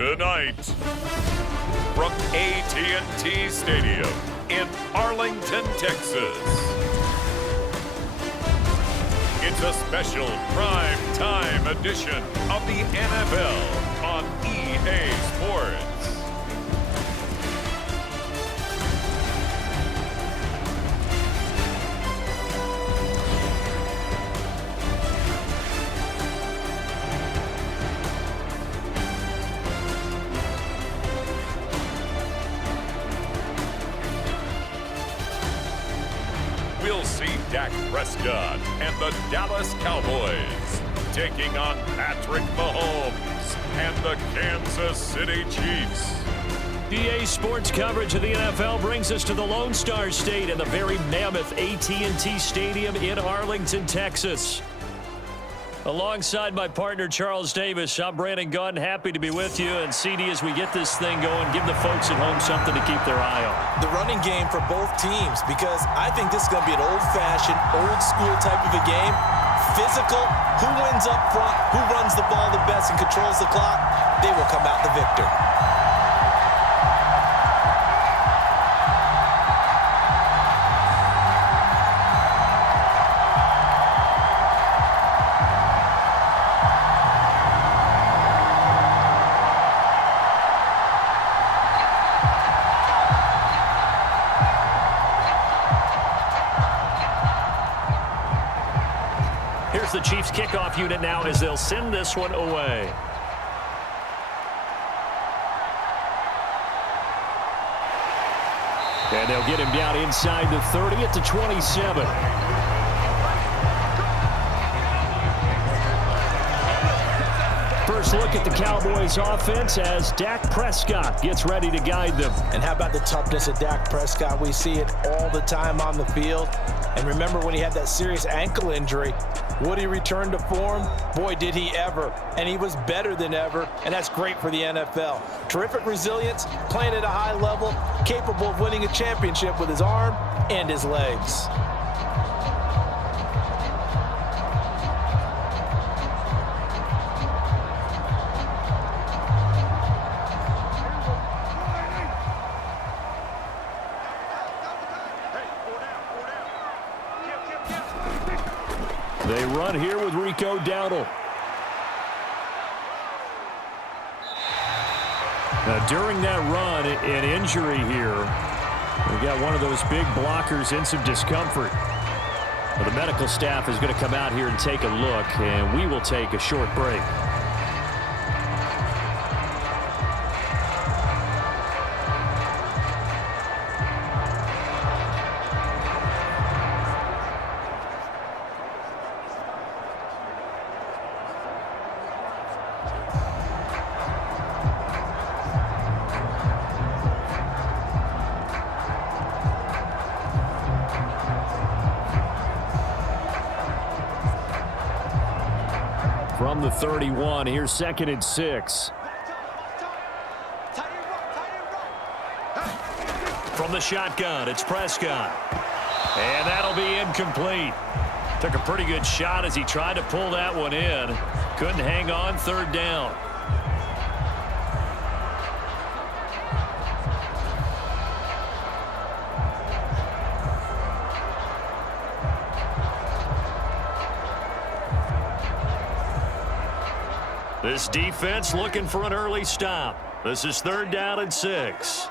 Tonight, from AT&T Stadium in Arlington, Texas, it's a special prime time edition of the NFL on EA Sports. We'll see Dak Prescott and the Dallas Cowboys taking on Patrick Mahomes and the Kansas City Chiefs. EA Sports coverage of the NFL brings us to the Lone Star State and the very mammoth AT&T Stadium in Arlington, Texas. Alongside my partner, Charles Davis, I'm Brandon Gunn, happy to be with you. And CD, as we get this thing going, give the folks at home something to keep their eye on. The running game for both teams, because I think this is going to be an old-fashioned, old-school type of a game. Physical, who wins up front, who runs the ball the best and controls the clock, they will come out the victor. Here's the Chiefs kickoff unit now as they'll send this one away. And they'll get him down inside the 30 at the 27. First look at the Cowboys offense as Dak Prescott gets ready to guide them. And how about the toughness of Dak Prescott? We see it all the time on the field. And remember when he had that serious ankle injury, would he return to form? Boy, did he ever. And he was better than ever, and that's great for the NFL. Terrific resilience, playing at a high level, capable of winning a championship with his arm and his legs. They run here with Rico Dowdle. Now, during that run, an injury here. We got one of those big blockers in some discomfort. Well, the medical staff is going to come out here and take a look, and we will take a short break. From the 31, here's 2nd and 6. From the shotgun, it's Prescott. And that'll be incomplete. Took a pretty good shot as he tried to pull that one in. Couldn't hang on, 3rd down. This defense looking for an early stop. This is 3rd down and 6.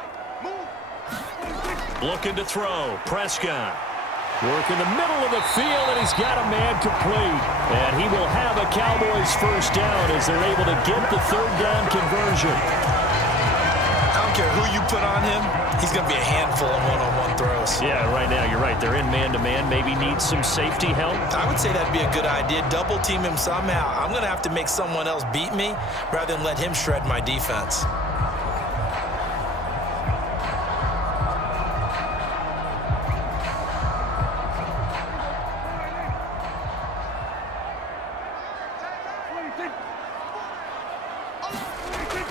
Looking to throw. Prescott. Work in the middle of the field, and he's got a man complete. And he will have a Cowboys first down as they're able to get the 3rd down conversion. I don't care who you put on him, he's going to be a handful of one-on-one throws. Yeah, right now, you're right. They're in man-to-man. Maybe needs some safety help. I would say that'd be a good idea. Double team him somehow. I'm going to have to make someone else beat me rather than let him shred my defense.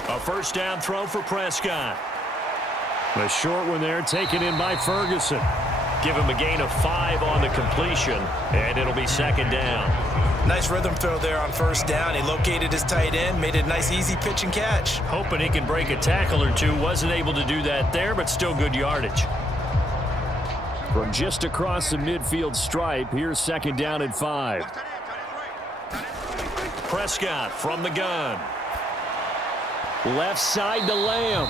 A first down throw for Prescott. A short one there taken in by Ferguson. Give him a gain of 5 on the completion, and it'll be 2nd down. Nice rhythm throw there on first down. He located his tight end, made it a nice easy pitch and catch. Hoping he can break a tackle or two. Wasn't able to do that there, but still good yardage. From just across the midfield stripe, here's 2nd down and 5. Prescott from the gun. Left side to Lamb.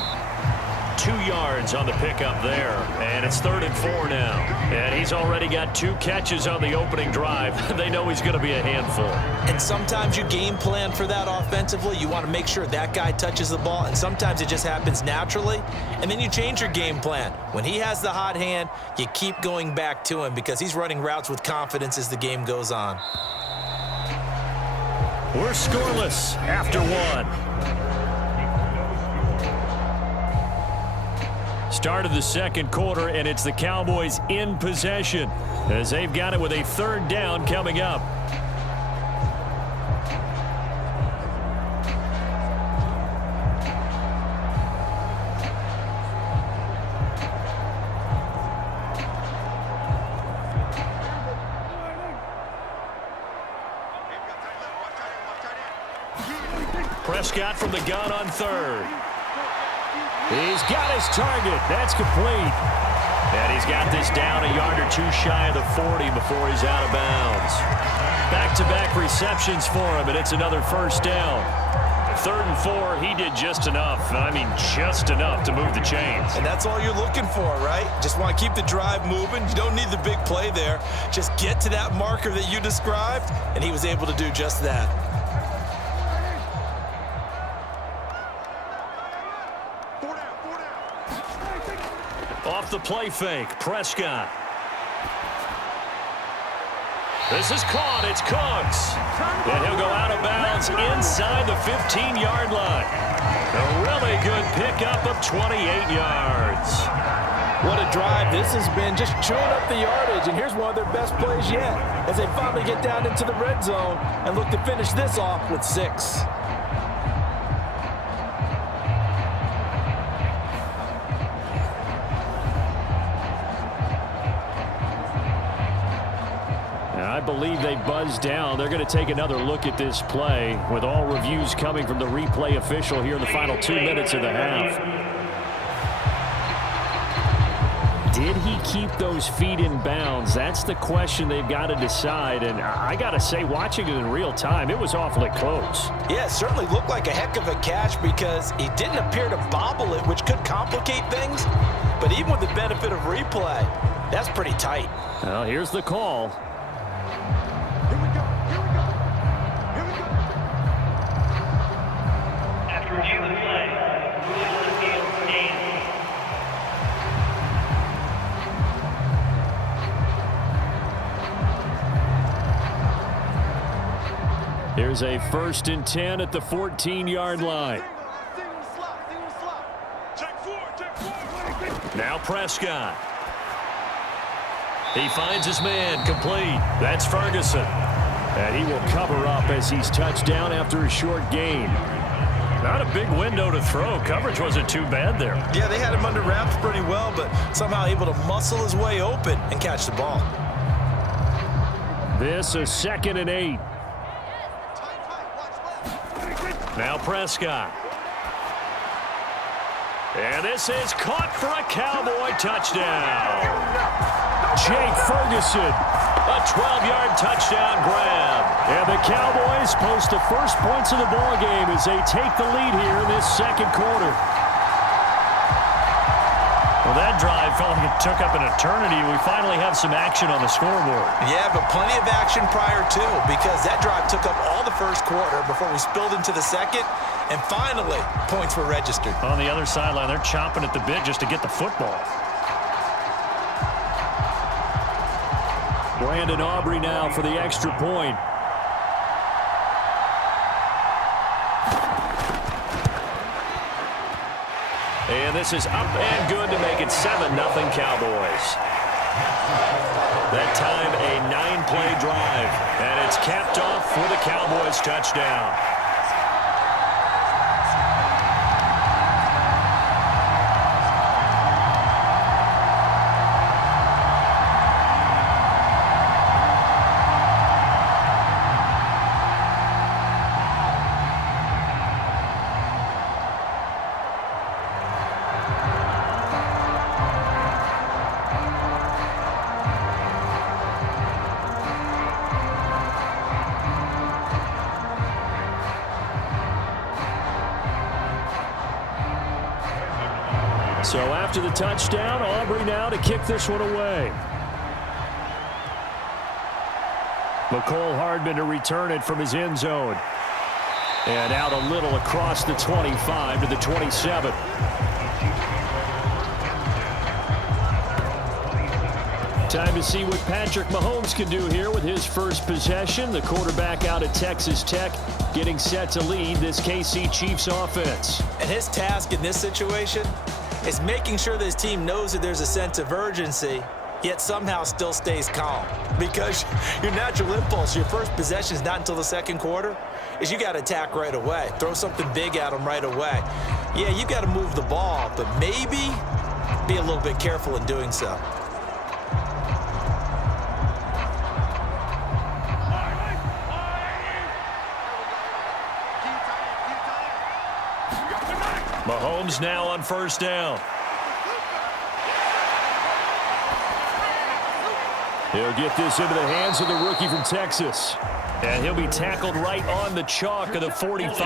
2 yards on the pickup there. And it's 3rd and 4 now. And he's already got 2 catches on the opening drive. They know he's going to be a handful. And sometimes you game plan for that offensively. You want to make sure that guy touches the ball. And sometimes it just happens naturally. And then you change your game plan. When he has the hot hand, you keep going back to him because he's running routes with confidence as the game goes on. We're scoreless after 1. Start of the 2nd quarter, and it's the Cowboys in possession as they've got it with a 3rd down coming up. Prescott from the gun on 3rd. He's got his target. That's complete. And he's got this down a yard or 2 shy of the 40 before he's out of bounds. Back-to-back receptions for him, and it's another 1st down. 3rd and 4, he did just enough. I mean, just enough to move the chains. And that's all you're looking for, right? Just want to keep the drive moving. You don't need the big play there. Just get to that marker that you described, and he was able to do just that. Off the play fake, Prescott. This is caught. It's Cooks. And he'll go out of bounds inside the 15-yard line. A really good pickup of 28 yards. What a drive this has been, just chewing up the yardage. And here's one of their best plays yet as they finally get down into the red zone and look to finish this off with 6. I believe they buzzed down. They're going to take another look at this play with all reviews coming from the replay official here in the final 2 minutes of the half. Did he keep those feet in bounds? That's the question they've got to decide. And I got to say, watching it in real time, it was awfully close. Yeah, it certainly looked like a heck of a catch because he didn't appear to bobble it, which could complicate things. But even with the benefit of replay, that's pretty tight. Well, here's the call. Here's a 1st and 10 at the 14-yard line. Now Prescott. He finds his man complete. That's Ferguson. And he will cover up as he's touched down after a short gain. Not a big window to throw. Coverage wasn't too bad there. Yeah, they had him under wraps pretty well, but somehow able to muscle his way open and catch the ball. This is 2nd and 8. Now Prescott. And this is caught for a Cowboy touchdown. Jake Ferguson, a 12-yard touchdown grab. And the Cowboys post the first points of the ball game as they take the lead here in this 2nd quarter. Well, that drive felt like it took up an eternity. We finally have some action on the scoreboard. Yeah, but plenty of action prior to, because that drive took up all the 1st quarter before we spilled into the 2nd, and finally, points were registered. On the other sideline, they're chomping at the bit just to get the football. Brandon Aubrey now for the extra point. And this is up and good to make it 7-0 Cowboys. That time a 9-play drive, and it's capped off for the Cowboys touchdown. So after the touchdown, Aubrey now to kick this one away. McCole Hardman to return it from his end zone. And out a little across the 25 to the 27. Time to see what Patrick Mahomes can do here with his first possession. The quarterback out at Texas Tech getting set to lead this KC Chiefs offense. And his task in this situation is making sure that his team knows that there's a sense of urgency, yet somehow still stays calm. Because your natural impulse, your first possession is not until the second quarter, is you got to attack right away. Throw something big at them right away. Yeah, you got to move the ball, but maybe be a little bit careful in doing so. Mahomes now on first down. He'll get this into the hands of the rookie from Texas. And he'll be tackled right on the chalk of the 45.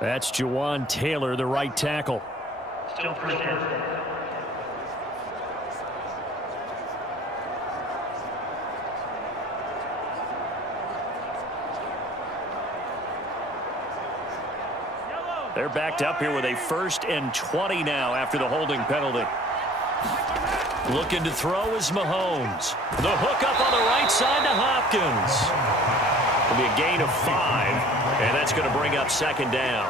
That's Jawan Taylor, the right tackle. Still first down. They're backed up here with a 1st and 20 now after the holding penalty. Looking to throw is Mahomes. The hook up on the right side to Hopkins. It'll be a gain of 5, and that's going to bring up 2nd down.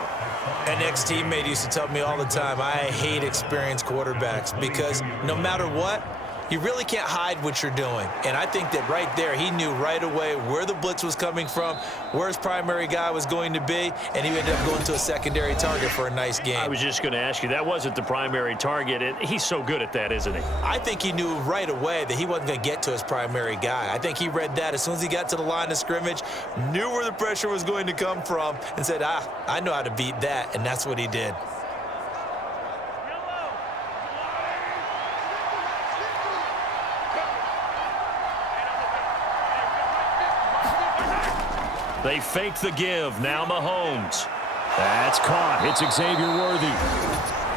An ex-teammate used to tell me all the time, I hate experienced quarterbacks because no matter what, you really can't hide what you're doing. And I think that right there, he knew right away where the blitz was coming from, where his primary guy was going to be, and he ended up going to a secondary target for a nice game. I was just going to ask you, that wasn't the primary target. He's so good at that, isn't he? I think he knew right away that he wasn't going to get to his primary guy. I think he read that as soon as he got to the line of scrimmage, knew where the pressure was going to come from, and said, I know how to beat that, and that's what he did. They fake the give. Now Mahomes. That's caught. It's Xavier Worthy.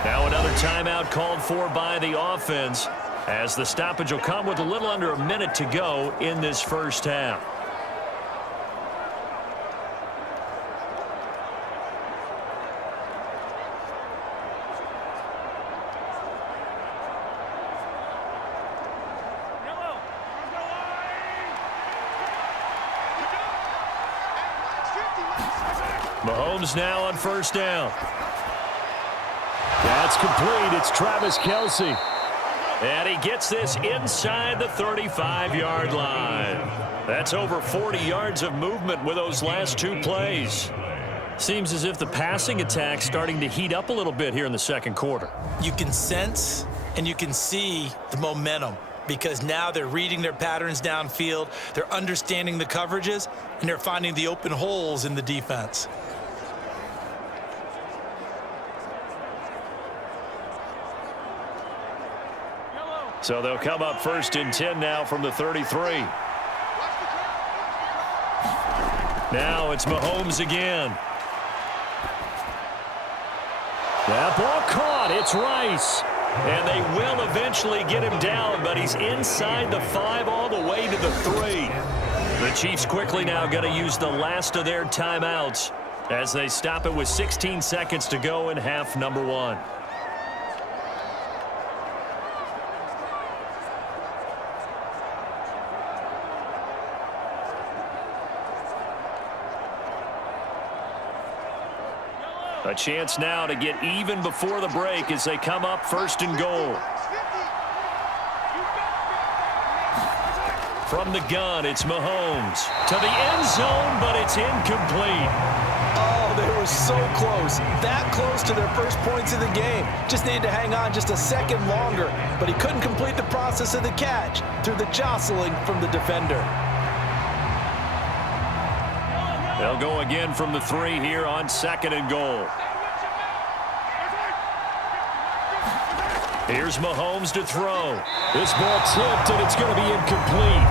Now another timeout called for by the offense as the stoppage will come with a little under a minute to go in this first half. Mahomes now on first down. That's complete. It's Travis Kelce. And he gets this inside the 35-yard line. That's over 40 yards of movement with those last 2 plays. Seems as if the passing attack's starting to heat up a little bit here in the second quarter. You can sense and you can see the momentum because now they're reading their patterns downfield, they're understanding the coverages, and they're finding the open holes in the defense. So they'll come up 1st and 10 now from the 33. Now it's Mahomes again. That ball caught. It's Rice. And they will eventually get him down, but he's inside the 5 all the way to the 3. The Chiefs quickly now going to use the last of their timeouts as they stop it with 16 seconds to go in half number 1. A chance now to get even before the break as they come up 1st and goal. From the gun, it's Mahomes. To the end zone, but it's incomplete. Oh, they were so close. That close to their first points of the game. Just needed to hang on just a second longer, but he couldn't complete the process of the catch through the jostling from the defender. They'll go again from the 3 here on 2nd and goal. Here's Mahomes to throw. This ball tipped, and it's going to be incomplete.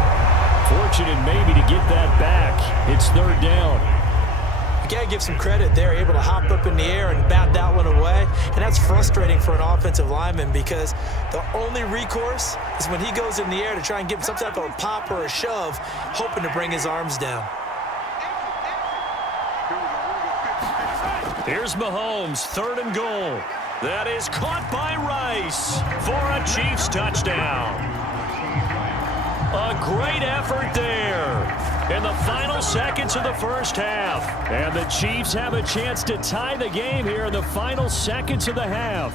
Fortunate maybe to get that back. It's 3rd down. Got to give some credit there, able to hop up in the air and bat that one away. And that's frustrating for an offensive lineman because the only recourse is when he goes in the air to try and give some type of a pop or a shove, hoping to bring his arms down. Here's Mahomes, 3rd and goal. That is caught by Rice for a Chiefs touchdown. A great effort there in the final seconds of the first half. And the Chiefs have a chance to tie the game here in the final seconds of the half.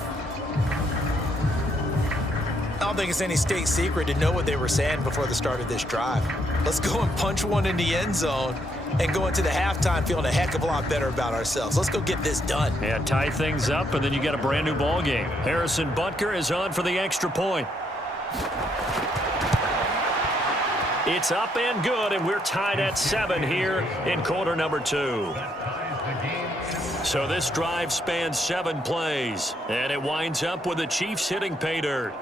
I don't think it's any state secret to know what they were saying before the start of this drive. Let's go and punch one in the end zone and go into the halftime feeling a heck of a lot better about ourselves. Let's go get this done. Yeah, tie things up, and then you get a brand new ball game. Harrison Butker is on for the extra point. It's up and good, and we're tied at 7 here in quarter number 2. So this drive spans 7 plays, and it winds up with the Chiefs hitting pay dirt.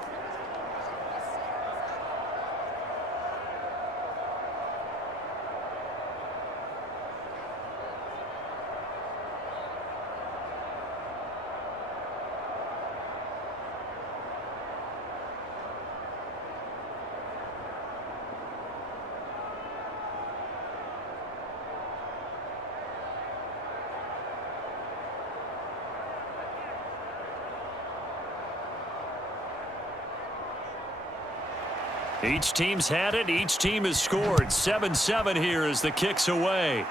Each team's had it. Each team has scored. 7-7 here as the kick's away.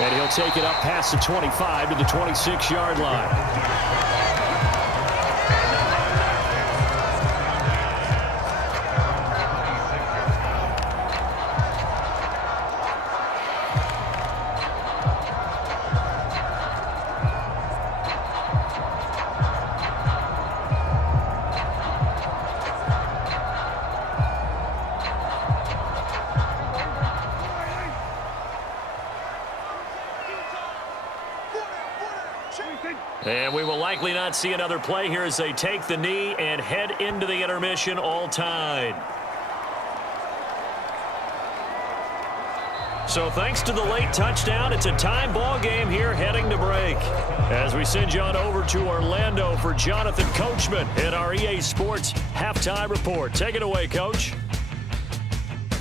And he'll take it up past the 25 to the 26-yard line. And we will likely not see another play here as they take the knee and head into the intermission all tied. So thanks to the late touchdown, it's a time ball game here heading to break. As we send you on over to Orlando for Jonathan Coachman in our EA Sports Halftime Report. Take it away, Coach.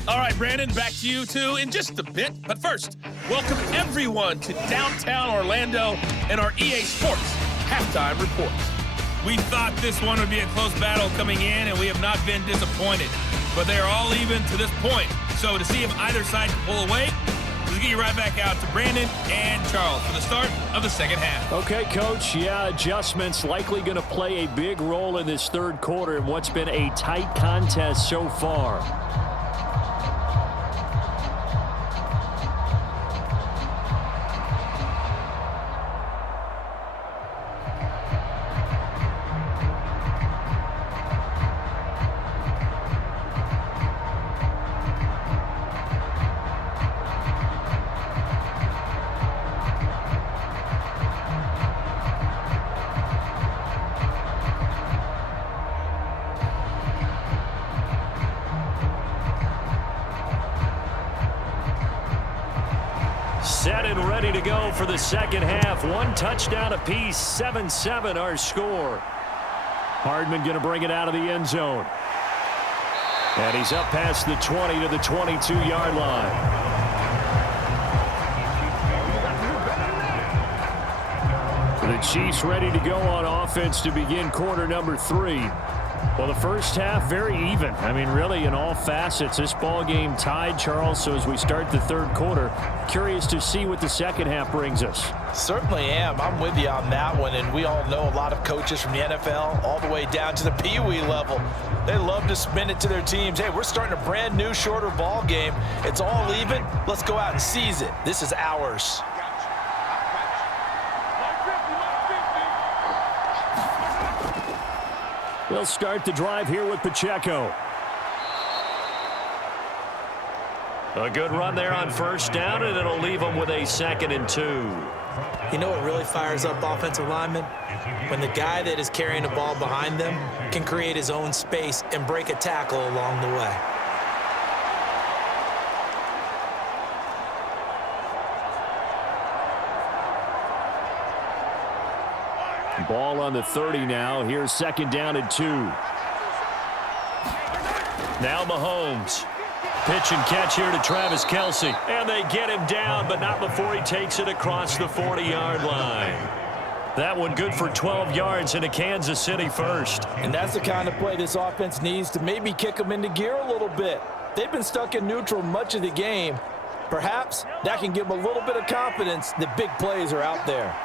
All right, Brandon, back to you, too, in just a bit. But first, welcome everyone to downtown Orlando and our EA Sports Halftime Report. We thought this one would be a close battle coming in, and we have not been disappointed. But they are all even to this point. So to see if either side can pull away, let's get you right back out to Brandon and Charles for the start of the second half. Okay, Coach. Yeah, adjustments likely going to play a big role in this third quarter in what's been a tight contest so far. Set and ready to go for the second half. One touchdown apiece, 7-7 our score. Hardman going to bring it out of the end zone. And he's up past the 20 to the 22-yard line. The Chiefs ready to go on offense to begin quarter number 3. Well, the first half, very even. I mean, really, in all facets, this ball game tied, Charles. So as we start the third quarter, curious to see what the second half brings us. Certainly am. I'm with you on that one. And we all know a lot of coaches from the NFL all the way down to the Pee-wee level. They love to spin it to their teams. Hey, we're starting a brand new, shorter ball game. It's all even. Let's go out and seize it. This is ours. They'll start the drive here with Pacheco. A good run there on first down, and it'll leave them with a 2nd and 2. You know what really fires up offensive linemen? When the guy that is carrying the ball behind them can create his own space and break a tackle along the way. Ball on the 30 now. Here's 2nd down and 2. Now Mahomes. Pitch and catch here to Travis Kelce. And they get him down, but not before he takes it across the 40-yard line. That one good for 12 yards into Kansas City first. And that's the kind of play this offense needs to maybe kick them into gear a little bit. They've been stuck in neutral much of the game. Perhaps that can give them a little bit of confidence that big plays are out there.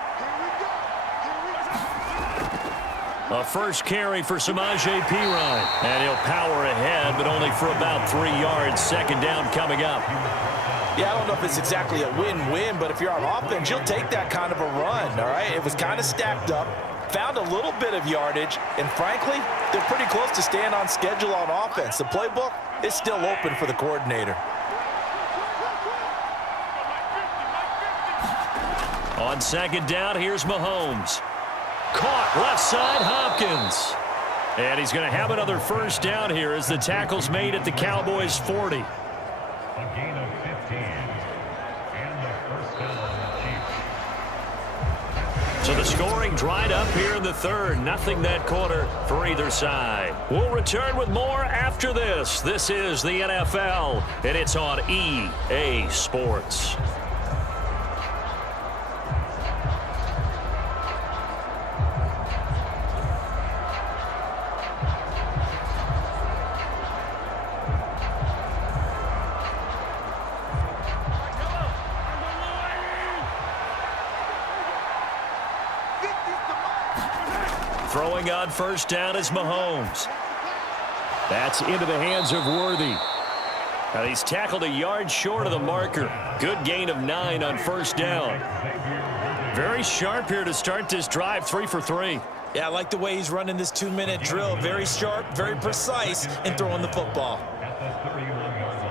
A first carry for Samaje Perine. And he'll power ahead, but only for about 3 yards. 2nd down coming up. Yeah, I don't know if it's exactly a win-win, but if you're on offense, you'll take that kind of a run, all right? It was kind of stacked up, found a little bit of yardage, and frankly, they're pretty close to staying on schedule on offense. The playbook is still open for the coordinator. On 2nd down, here's Mahomes. Caught left side, Hopkins. And he's going to have another first down here as the tackle's made at the Cowboys' 40. A gain of 15. And the first down on the Chiefs. So the scoring dried up here in the 3rd. Nothing that quarter for either side. We'll return with more after this. This is the NFL, and it's on EA Sports. Throwing on first down is Mahomes. That's into the hands of Worthy. Now he's tackled a yard short of the marker. Good gain of 9 on first down. Very sharp here to start this drive, 3 for 3. Yeah, I like the way he's running this 2-minute drill. Very sharp, very precise in throwing the football. At the 31-yard line.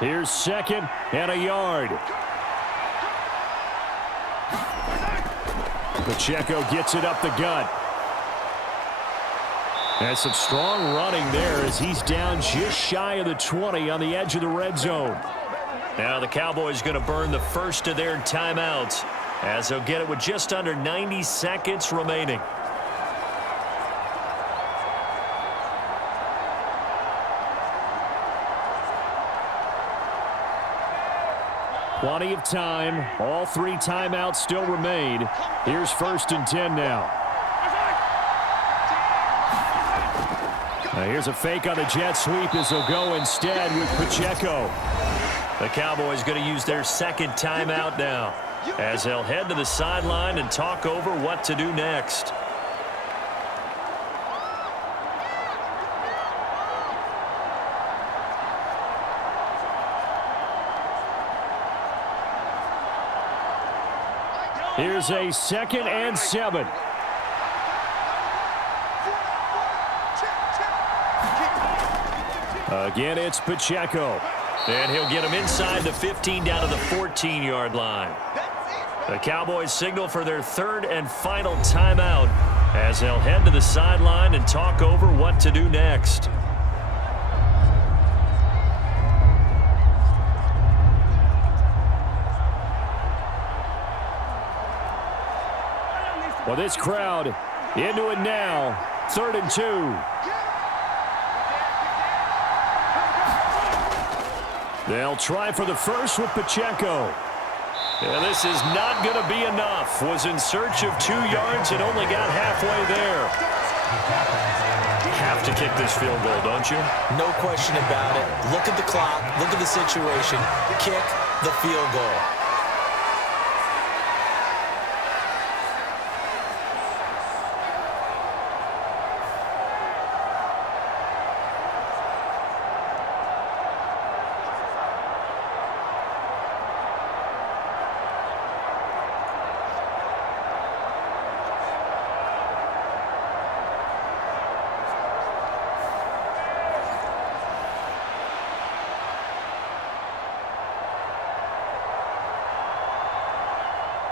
Here's 2nd and a yard. Pacheco gets it up the gut. And some strong running there as he's down just shy of the 20 on the edge of the red zone. Now the Cowboys going to burn the first of their timeouts as they'll get it with just under 90 seconds remaining. Plenty of time. All 3 timeouts still remain. Here's 1st and 10 now. Here's a fake on the jet sweep as they'll go instead with Pacheco. The Cowboys going to use their 2nd timeout now as they'll head to the sideline and talk over what to do next. Here's a 2nd and 7. Again, it's Pacheco. And he'll get him inside the 15 down to the 14-yard line. The Cowboys signal for their 3rd and final timeout as they'll head to the sideline and talk over what to do next. Well, this crowd into it now. 3rd and 2. They'll try for the first with Pacheco. And this is not going to be enough. Was in search of 2 yards and only got halfway there. Have to kick this field goal, don't you? No question about it. Look at the clock. Look at the situation. Kick the field goal.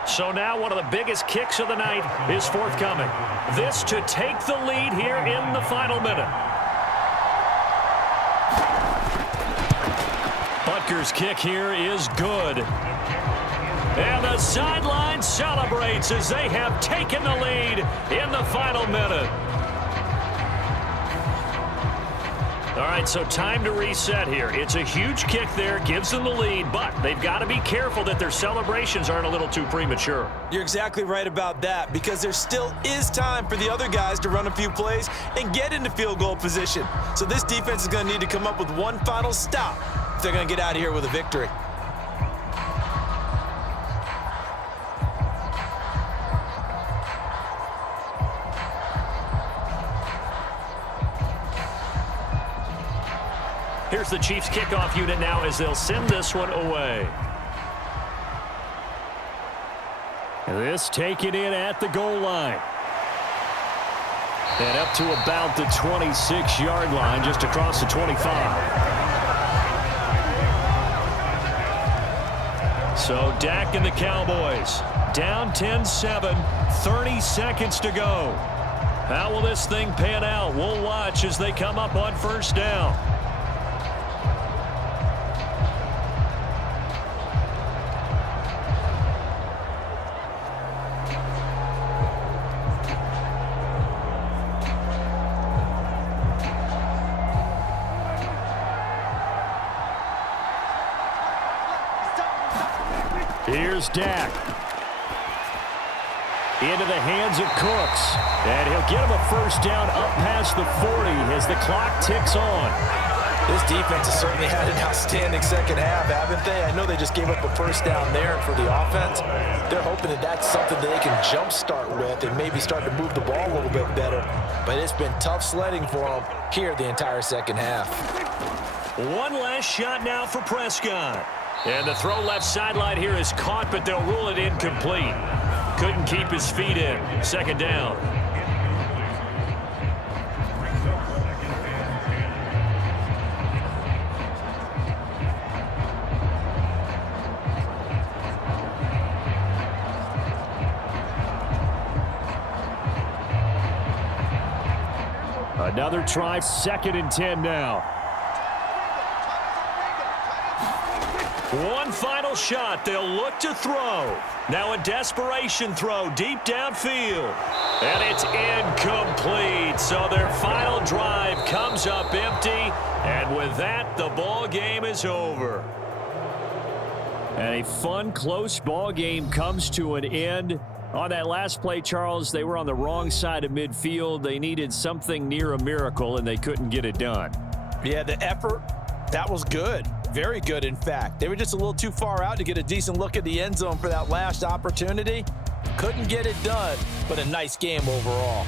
So now one of the biggest kicks of the night is forthcoming. This to take the lead here in the final minute. Packers kick here is good. And the sideline celebrates as they have taken the lead in the final minute. All right, so time to reset here. It's a huge kick there, gives them the lead, but they've got to be careful that their celebrations aren't a little too premature. You're exactly right about that, because there still is time for the other guys to run a few plays and get into field goal position. So this defense is going to need to come up with one final stop if they're going to get out of here with a victory. Here's the Chiefs kickoff unit now as they'll send this one away. This taken in at the goal line. And up to about the 26-yard line, just across the 25. So Dak and the Cowboys down 10-7, 30 seconds to go. How will this thing pan out? We'll watch as they come up on first down. Here's Dak. Into the hands of Cooks. And he'll get him a first down up past the 40 as the clock ticks on. This defense has certainly had an outstanding second half, haven't they? I know they just gave up a first down there for the offense. They're hoping that that's something that they can jumpstart with and maybe start to move the ball a little bit better. But it's been tough sledding for them here the entire second half. One last shot now for Prescott. And the throw left sideline here is caught, but they'll rule it incomplete. Couldn't keep his feet in. Second down. Another try, 2nd and 10 now. One final shot. They'll look to throw. Now a desperation throw deep downfield. And it's incomplete. So their final drive comes up empty. And with that, the ball game is over. And a fun, close ball game comes to an end. On that last play, Charles, they were on the wrong side of midfield. They needed something near a miracle, and they couldn't get it done. Yeah, the effort, that was good. Very good, in fact. They were just a little too far out to get a decent look at the end zone for that last opportunity. Couldn't get it done, but a nice game overall.